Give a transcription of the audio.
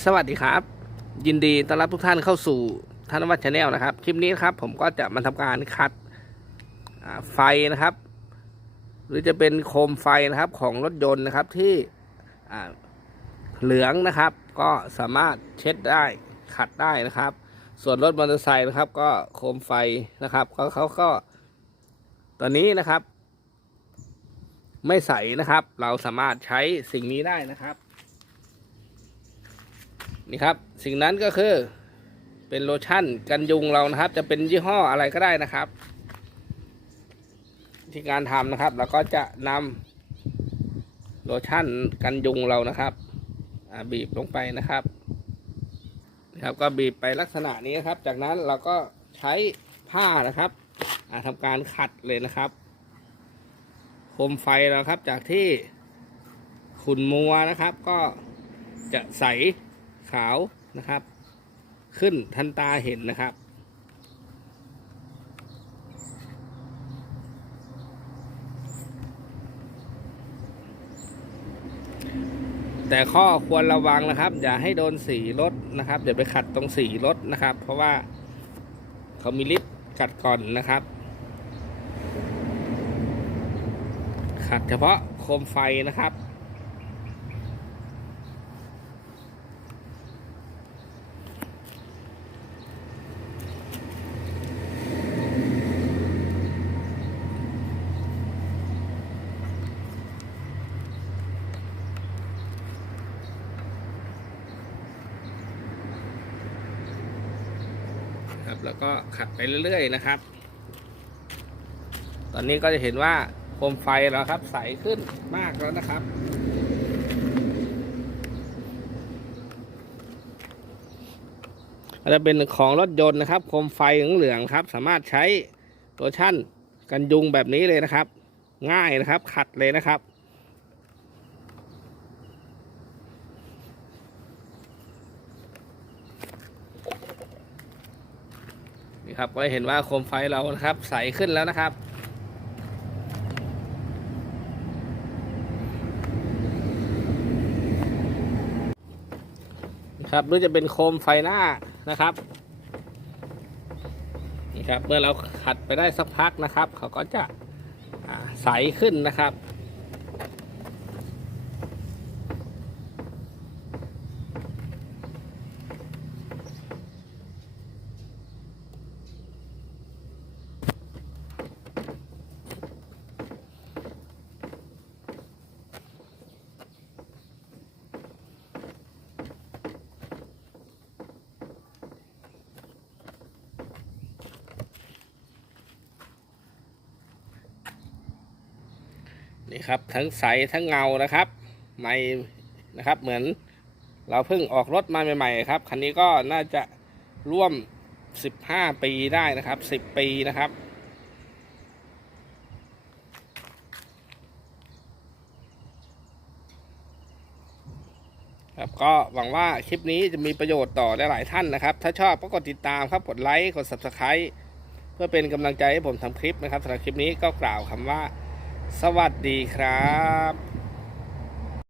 สวัสดีครับ ยินดีต้อนรับทุกท่านเข้าสู่ธนวัฒน์ชาแนลนะครับ คลิปนี้ครับผมก็จะมาทำการคัดไฟนะครับ หรือจะเป็นโคมไฟนะครับของรถยนต์นะครับที่เหลืองนะครับ ก็สามารถเช็ดได้ขัดได้นะครับ ส่วนรถมอเตอร์ไซค์นะครับ ก็โคมไฟนะครับเขาเขาก็ตอนนี้นะครับ ไม่ใสนะครับ เราสามารถใช้สิ่งนี้ได้นะครับ นี่ครับ สิ่งนั้นก็คือเป็นโลชั่นกันยุงเรานะครับ จะเป็นยี่ห้ออะไรก็ได้นะครับ ที่การทำนะครับเราก็จะนำโลชั่นกันยุงเรานะครับบีบลงไปนะครับนะครับก็บีบไปลักษณะนี้นะครับ จากนั้นเราก็ใช้ผ้านะครับทำการขัดเลยนะครับโคมไฟเราครับจากที่ขุนมัวนะครับ ก็จะใส ขาวนะครับ ขึ้นทันตาเห็นนะครับ แต่ข้อควรระวังนะครับ อย่าให้โดนสีรถนะครับอย่าไปขัดตรงสีรถนะครับ เพราะว่าเขามีฤทธิ์กัดก่อนนะครับ ขัดเฉพาะโคมไฟนะครับ แล้วก็ขัดไปเรื่อยๆนะครับ ตอนนี้ก็จะเห็นว่าโคมไฟเราครับใสขึ้นมากแล้วนะครับอาจจะเป็นของรถยนต์นะครับ โคมไฟเหลืองๆครับ สามารถใช้โลชั่นกันยุงแบบนี้เลยนะครับ ง่ายนะครับ ขัดเลยนะครับ นี่ครับก็เห็นว่าโคมไฟเรานะครับ ใสขึ้นแล้วนะครับครับหรือจะเป็นโคมไฟหน้านะครับนี่ครับเมื่อเราขัดไปได้สักพักนะครับ เขาก็จะใสขึ้นนะครับ นี่ครับ ทั้งใสทั้งเงานะครับใหม่นะครับ เหมือนเราเพิ่งออกรถมาใหม่ๆครับคันนี้ก็น่าจะร่วม 15 ปีได้นะครับ 10 ปีนะครับครับก็หวังว่าคลิปนี้จะมีประโยชน์ต่อหลายๆท่านนะครับ ถ้าชอบก็กดติดตามครับ กดไลค์ กด Subscribe เพื่อเป็นกำลังใจให้ผมทำคลิปนะครับสำหรับคลิปนี้ก็กล่าวคำว่า สวัสดีครับ